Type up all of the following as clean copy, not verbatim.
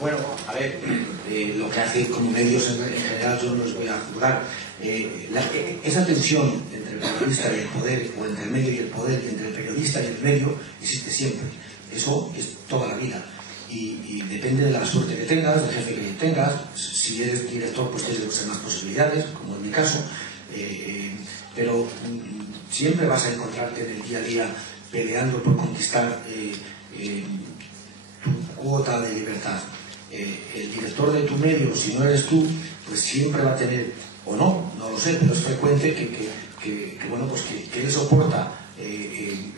Bueno, a ver, lo que hace como medios en general yo no les voy a juzgar. Esa tensión entre el periodista y el poder, o entre el medio y el poder, entre el periodista y el medio, existe siempre. Eso es toda la vida. Y depende de la suerte que tengas, del jefe que tengas. Si eres director, pues tienes más posibilidades, como en mi caso. Pero siempre vas a encontrarte en el día a día peleando por conquistar tu cuota de libertad. El director de tu medio, si no eres tú, pues siempre va a tener, o no lo sé, pero es frecuente que él soporta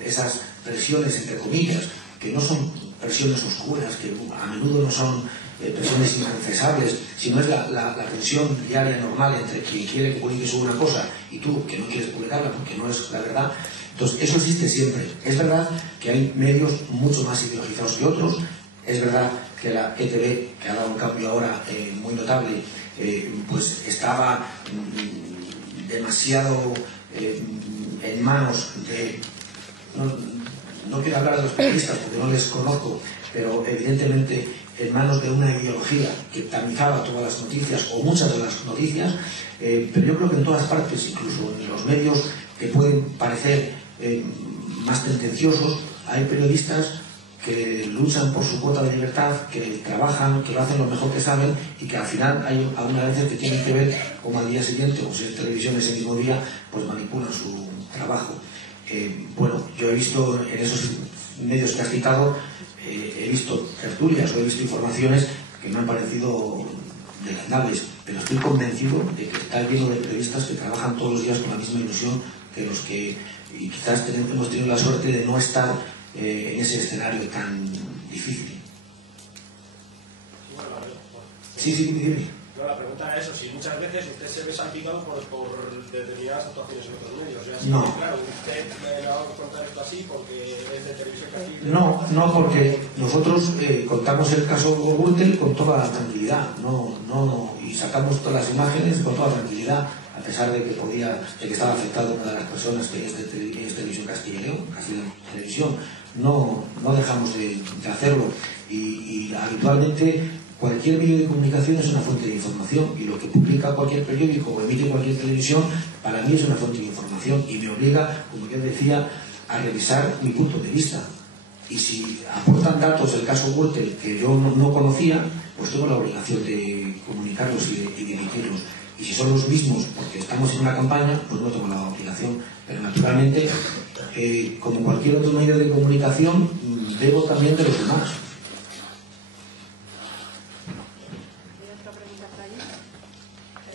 esas presiones, entre comillas, que no son presiones oscuras, que a menudo no son presiones inconcesables, sino es la tensión diaria normal entre quien quiere que publiques una cosa y tú que no quieres publicarla porque no es la verdad. Entonces, eso existe siempre. Es verdad que hay medios mucho más ideologizados que otros. Es verdad que la ETV, que ha dado un cambio ahora muy notable, pues estaba demasiado en manos de... No quiero hablar de los periodistas porque no les conozco, pero evidentemente en manos de una ideología que tamizaba todas las noticias, o muchas de las noticias, pero yo creo que en todas partes, incluso en los medios que pueden parecer más tendenciosos, hay periodistas que luchan por su cuota de libertad, que trabajan, que lo hacen lo mejor que saben y que al final hay algunas veces que tienen que ver cómo al día siguiente, o si es televisión ese mismo día, pues manipulan su trabajo. Bueno, yo he visto en esos medios que has citado, he visto tertulias o he visto informaciones que me han parecido deleznables, pero estoy convencido de que está lleno de periodistas que trabajan todos los días con la misma ilusión que los que, y quizás hemos tenido la suerte de no estar en ese escenario tan difícil. Sí, dime. No, la pregunta era eso, si muchas veces usted se ve salpicado por determinadas actuaciones en otros medios. O sea, si, no. Claro, usted me va a contar esto así porque es de televisión casi... No, porque nosotros contamos el caso Gürtel con toda la tranquilidad, y sacamos todas las imágenes con toda tranquilidad, a pesar de que estaba afectada una de las personas que es de Televisión Castilla y León, Castilla Televisión. No dejamos de hacerlo, y habitualmente cualquier medio de comunicación es una fuente de información, y lo que publica cualquier periódico o emite cualquier televisión para mí es una fuente de información y me obliga, como yo decía, a revisar mi punto de vista. Y si aportan datos del caso Gürtel que yo no conocía, pues tengo la obligación de comunicarlos y de emitirlos. Y si son los mismos porque estamos en una campaña, pues no tengo la obligación. Pero naturalmente, como cualquier otro medio de comunicación, debo también de los demás.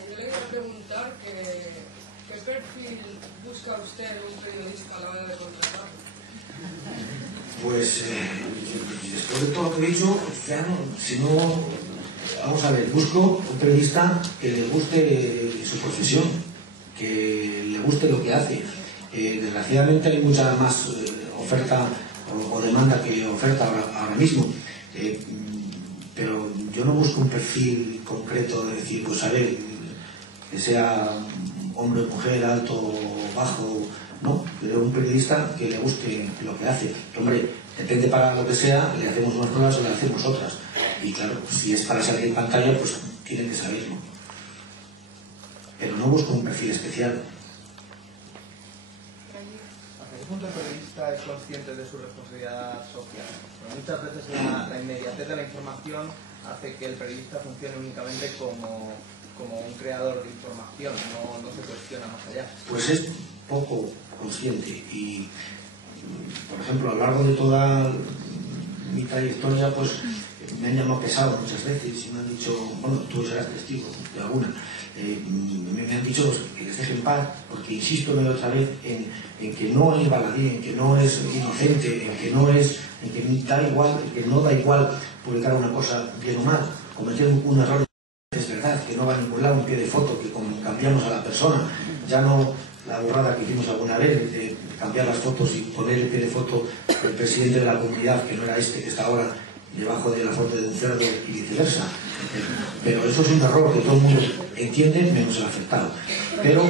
Yo le quiero preguntar ¿qué perfil busca usted en un periodista a la hora de contratar? Pues después de todo lo que he dicho, si no, vamos a ver, busco un periodista que le guste su profesión, que le guste lo que hace. Desgraciadamente hay mucha más oferta o demanda que oferta ahora mismo, pero yo no busco un perfil concreto de decir, pues a ver, que sea hombre o mujer, alto o bajo. No, pero un periodista que le guste lo que hace. Hombre, depende para lo que sea, le hacemos unas pruebas o le hacemos otras. Y claro, si es para salir en pantalla, pues tienen que saberlo. Pero no busco un perfil especial. ¿Hasta qué punto el periodista es consciente de su responsabilidad social? Pero muchas veces la inmediatez de la información hace que el periodista funcione únicamente como un creador de información, no se cuestiona más allá. Pues es poco consciente y, por ejemplo, a lo largo de toda mi trayectoria, pues me han llamado pesado muchas veces y me han dicho, bueno, tú serás testigo de alguna, me han dicho que les deje en paz porque insisto una y otra vez en que no es baladí, en que no es inocente, en que da igual, que no da igual publicar una cosa bien o mal, cometer un error. Es verdad que no va a ningún lado un pie de foto, que cambiamos a la persona, ya no la borrada que hicimos alguna vez de cambiar las fotos y poner el pie de foto del presidente de la comunidad, que no era este que está ahora debajo de la foto de un cerdo y viceversa. Pero eso es un error que todo el mundo entiende, menos el afectado. Pero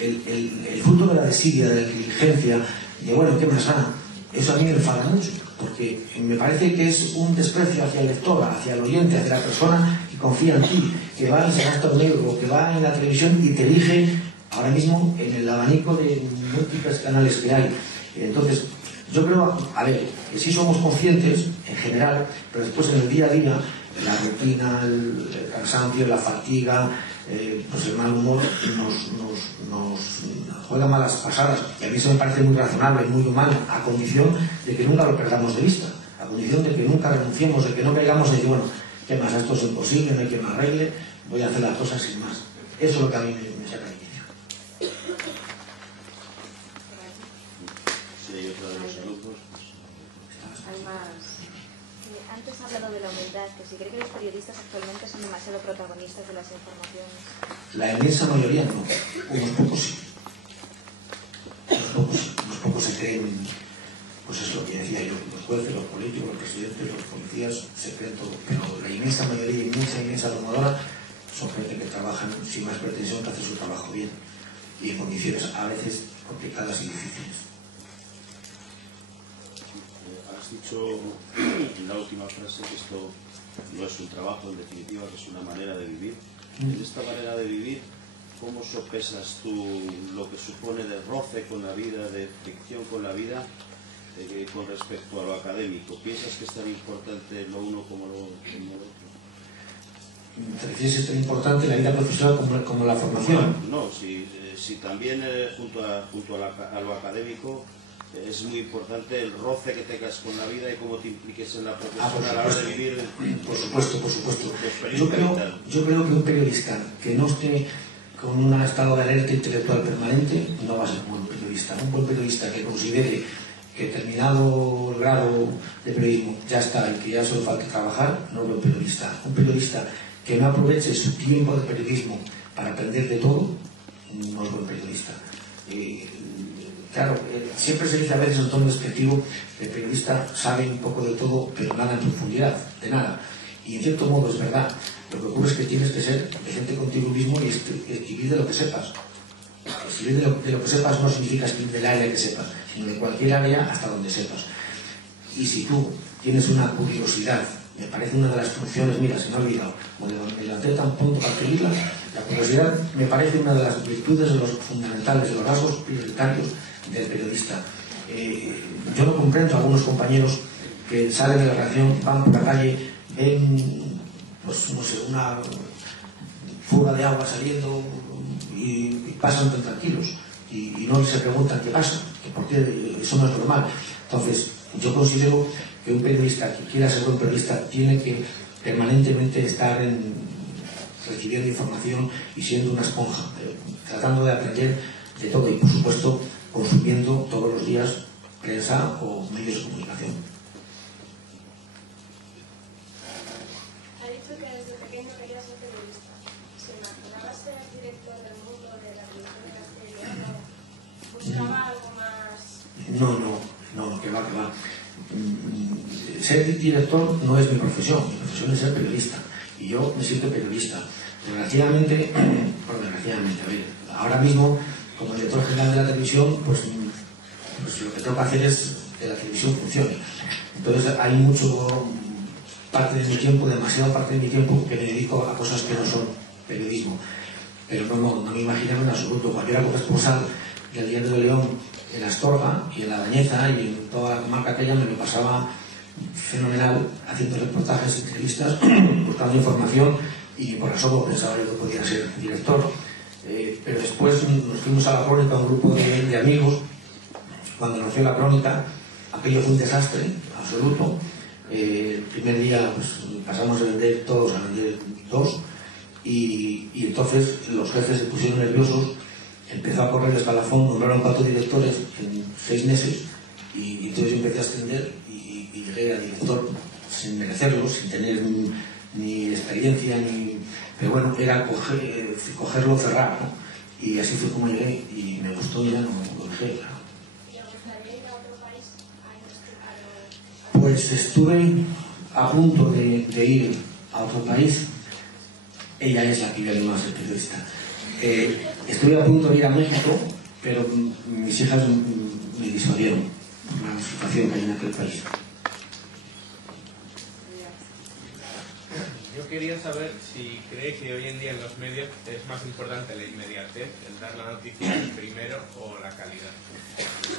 el fruto de la desidia, de la diligencia, de bueno, ¿qué más da? eso a mí me enfada mucho, porque me parece que es un desprecio hacia el lector, hacia el oyente, hacia la persona que confía en ti, que va y se gasta un euro, que va en la televisión y te elige ahora mismo en el abanico de múltiples canales que hay. Entonces, yo creo, a ver, que sí somos conscientes en general, pero después en el día a día, la rutina, el cansancio, la fatiga, pues el mal humor nos juega malas pasadas, y a mí eso me parece muy razonable, muy humano, a condición de que nunca lo perdamos de vista, a condición de que nunca renunciemos, de que no caigamos en decir, bueno, ¿qué más? Esto es imposible, no hay quien me arregle, voy a hacer las cosas sin más. Eso es lo que a mí me saca de inicio. Sí, hay otro de los grupos. Además, antes ha hablado de la humildad, que si cree que los periodistas actualmente son demasiado protagonistas de las informaciones. La inmensa mayoría no, unos pocos sí. Unos pocos se creen, pues es lo que decía yo, los jueces, los políticos, los presidentes, los policías, se creen todo. Pero la inmensa mayoría, inmensa abrumadora, son gente que trabajan sin más pretensión que hacer su trabajo bien y en condiciones a veces complicadas y difíciles. Has dicho en la última frase que esto no es un trabajo, en definitiva, que es una manera de vivir. En esta manera de vivir, ¿cómo sopesas tú lo que supone de roce con la vida, de fricción con la vida, con respecto a lo académico? ¿Piensas que es tan importante lo uno como lo otro? ¿Te refieres a es tan importante la vida profesional como la formación? No, si también junto a lo académico es muy importante el roce que tengas con la vida y cómo te impliques en la profesión a la hora de vivir. Por supuesto. Yo creo que un periodista que no esté con un estado de alerta intelectual permanente no va a ser un buen periodista. Un buen periodista que considere que terminado el grado de periodismo ya está y que ya solo falta trabajar, no es buen periodista. Un periodista que no aproveche su tiempo de periodismo para aprender de todo, no es buen periodista. Claro, siempre se dice a veces en tono despectivo que el periodista sabe un poco de todo, pero nada en profundidad, de nada. Y en cierto modo es verdad. Lo que ocurre es que tienes que ser decente contigo mismo y escribir de lo que sepas. Escribir de lo que sepas no significa escribir del área que sepas, sino de cualquier área hasta donde sepas. Y si tú tienes una curiosidad, me parece una de las funciones, mira, se me ha olvidado, me levanté tan pronto para escribirla, la curiosidad me parece una de las virtudes, de los fundamentales, de los rasgos prioritarios del periodista. Yo no comprendo a algunos compañeros que salen de la redacción, van por la calle, ven, pues no sé, una fuga de agua saliendo y pasan tan tranquilos y no se preguntan qué pasa, que por qué eso no es normal. Entonces, yo considero que un periodista que quiera ser buen periodista tiene que permanentemente estar recibiendo información y siendo una esponja, tratando de aprender de todo y, por supuesto, consumiendo todos los días prensa o medios de comunicación. Ha dicho que desde pequeño quería ser periodista. ¿Se imaginaba ser director del Mundo de la televisión de castellano? ¿Buscaba algo más? No, que va. Ser director no es mi profesión es ser periodista. Y yo me siento periodista. Desgraciadamente, a ver, ahora mismo, como director general de la televisión, pues lo que tengo que hacer es que la televisión funcione. Entonces hay parte de mi tiempo, demasiada parte de mi tiempo, que me dedico a cosas que no son periodismo. Pero no me imagino en absoluto. Cuando era corresponsal del Diario de León en Astorga y en La Dañeza y en toda la comarca aquella, me lo pasaba fenomenal haciendo reportajes, entrevistas, buscando información, y por eso pensaba yo que podía ser director. Pero después nos fuimos a la Crónica, un grupo de amigos. Cuando nació la Crónica, aquello fue un desastre absoluto. El primer día pues, pasamos de vender todos a vender 2, y entonces los jefes se pusieron nerviosos, empezó a correr el escalafón, nombraron 4 directores en 6 meses, y entonces yo empecé a ascender y llegué a director sin merecerlo, sin tener ni experiencia, pero bueno, era cogerlo, cerrar, ¿no? Y así fue como llegué, y me gustó y ya no lo dejé, claro. ¿Le gustaría ir a otro país a investigar? Pues estuve a punto de ir a otro país. Ella es la que me animó a ser periodista. Estuve a punto de ir a México, pero mis hijas me disuadieron. la situación que hay en aquel país. Yo quería saber si cree que hoy en día en los medios es más importante la inmediatez, el dar la noticia primero, o la calidad.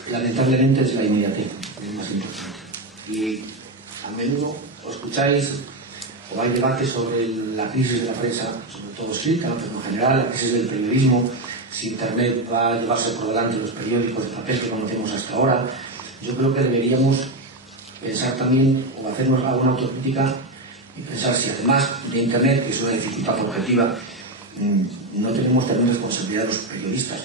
Lamentablemente es la inmediatez, es más importante. Y a menudo os escucháis o hay debates sobre la crisis de la prensa, sobre todo escrita, pero en general la crisis del periodismo, si Internet va a llevarse por delante los periódicos de papel que conocemos hasta ahora. Yo creo que deberíamos pensar también o hacernos alguna autocrítica y pensar si además de Internet, que es una dificultad objetiva, no tenemos también responsabilidad los periodistas,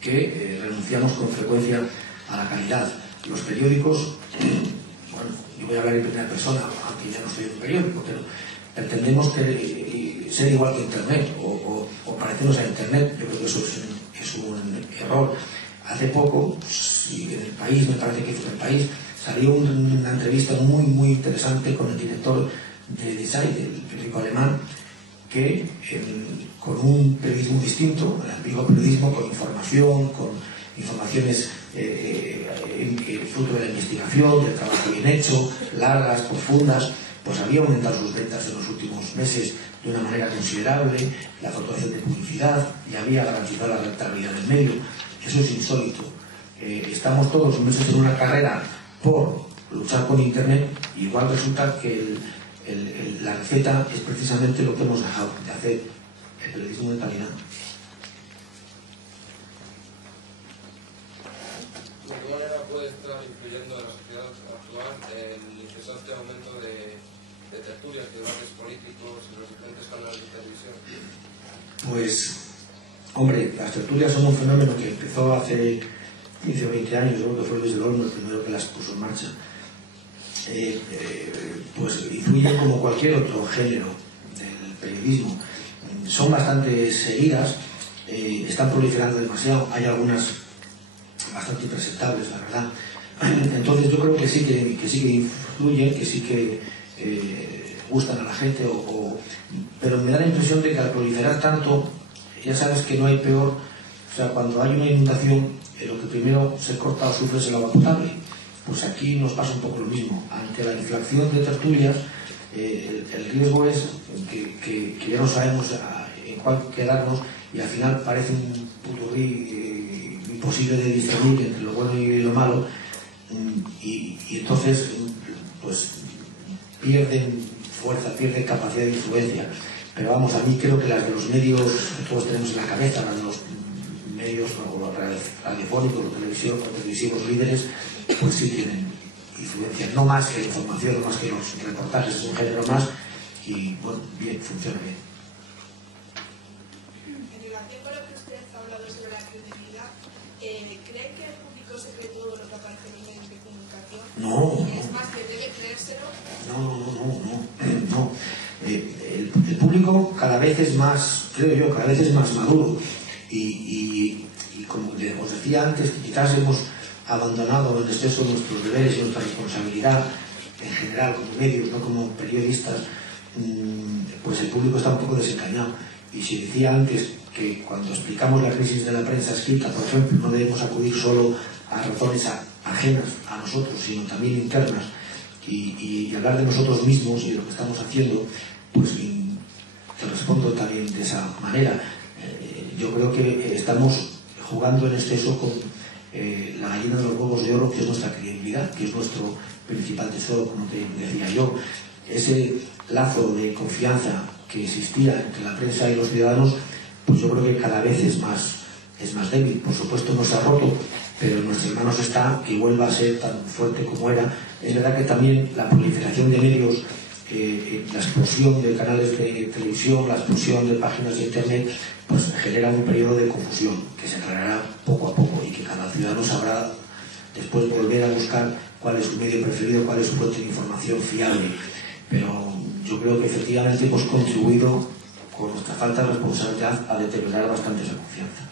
que renunciamos con frecuencia a la calidad. Los periódicos, bueno, yo voy a hablar en primera persona, aunque ya no soy un periódico, pero pretendemos ser igual que Internet o parecernos a Internet. Yo creo que eso es un error. Hace poco, en El País, me parece que fue en El País, salió una entrevista muy interesante con el director de Die Zeit, del periódico alemán, que con un periodismo distinto, el antiguo periodismo, con información, con informaciones fruto de la investigación, del trabajo bien hecho, largas, profundas, pues había aumentado sus ventas en los últimos meses de una manera considerable, la facturación de publicidad, y había garantizado la rentabilidad del medio. Eso es insólito. Estamos todos inmersos en una carrera por luchar con Internet, y igual resulta que la receta es precisamente lo que hemos dejado de hacer, el periodismo de calidad. ¿De qué manera puede estar influyendo en la sociedad actual el incesante aumento de tertulias, de debates políticos en los diferentes canales de televisión? Pues, hombre, las tertulias son un fenómeno que empezó hace 15 o 20 años, yo creo que fue Luis del Olmo el primero que las puso en marcha. Pues influyen como cualquier otro género del periodismo. Son bastante seguidas, están proliferando demasiado, hay algunas bastante impresentables, la verdad. Entonces yo creo que sí que influyen, que sí que gustan a la gente, pero me da la impresión de que al proliferar tanto, ya sabes que no hay peor. O sea, cuando hay una inundación, lo que primero se corta o sufre es el agua potable. Pues aquí nos pasa un poco lo mismo. Ante la inflación de tertulias, el riesgo es que ya no sabemos en cuál quedarnos, y al final parece un puturrí imposible de discernir entre lo bueno y lo malo, y entonces pues pierden fuerza, pierden capacidad de influencia. Pero vamos, a mí creo que las de los medios que todos tenemos en la cabeza, las de los medios radiofónicos o televisivos líderes, pues sí tienen influencia, no más que la información, no más que los reportajes, es un género más, y bueno, bien, funciona bien. En relación con lo que usted ha hablado sobre la credibilidad, ¿cree que el público se cree todo lo que aparece en los medios de comunicación? No. Es más, que debe creérselo. No. El público cada vez es más, creo yo, cada vez es más maduro, y como os decía antes, quizás hemos abandonado en exceso nuestros deberes y nuestra responsabilidad en general como medios, no como periodistas. Pues el público está un poco desencañado. Y si decía antes que cuando explicamos la crisis de la prensa escrita, por ejemplo, no debemos acudir solo a razones ajenas a nosotros, sino también internas, y hablar de nosotros mismos y de lo que estamos haciendo, pues te respondo también de esa manera. Yo creo que estamos jugando en exceso con la gallina de los huevos de oro, que es nuestra credibilidad, que es nuestro principal tesoro, como te decía yo. Ese lazo de confianza que existía entre la prensa y los ciudadanos, pues yo creo que cada vez es más débil. Por supuesto no se ha roto, pero en nuestras manos está que vuelva a ser tan fuerte como era. Es verdad que también la proliferación de medios, la explosión de canales de televisión, la explosión de páginas de internet, pues genera un periodo de confusión que se aclarará poco a poco, y que cada ciudadano sabrá después volver a buscar cuál es su medio preferido, cuál es su fuente de información fiable. Pero yo creo que efectivamente hemos contribuido con nuestra falta de responsabilidad a deteriorar bastante esa confianza.